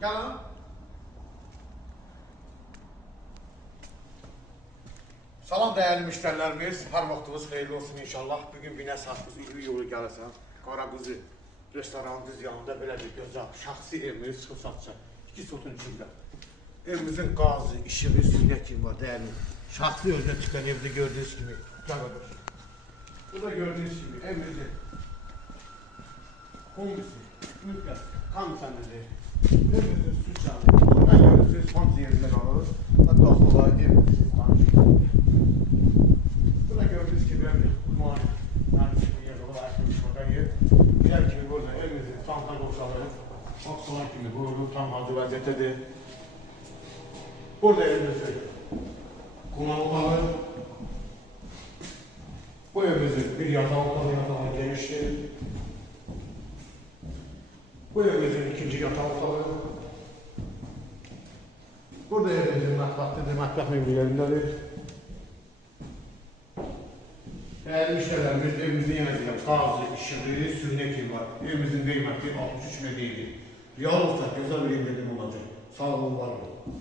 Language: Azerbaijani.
Gəlin. Salam dəyərli müştərilərimiz, hər vaxtınız xeyirli olsun inşallah. Bugün binə saatımız iyi yolu gəlirsən. Qaraquzu restoranın düz yanında belə bir gözəl şəxsi evimiz çıxıb satacaq. 2 sotun içində. Evimizin qazı, işığı, sünnət kimi var dəyərli. Şəxsi özünə çıxan evdə gördüyünüz kimi. Gəl qardaş. Burada gördüyünüz kimi evimizin kombisi, mütləq, kan sənədi, evimizin su çanı. Buradan görürsünüz, hamısı yerində qalır. Hətta oxular evimizin tanışır. Burada gördüğünüz gibi evde kulman, mühendislik yerleri açmış buradayız. Güzel kimi burada evimizin tam boşaları, oksulan kimi kurulu, tam hazır vaziyettedir. Burada evimizin kullanılmalı. Bu evimizin bir yatağı ortalığı geniştir. Bu evimizin ikinci yatağı ortalığı. Burada evimizin mətbəxlidir, mətbəx mevlilerindedir. Değerli müşterilerimiz, evimizin yenə qazı, işığı, sünnə kimi var. Evimizin qiyməti 63 min deyil. Real olsa gözəl bir indirim olacaq. Sağ olun, var olun.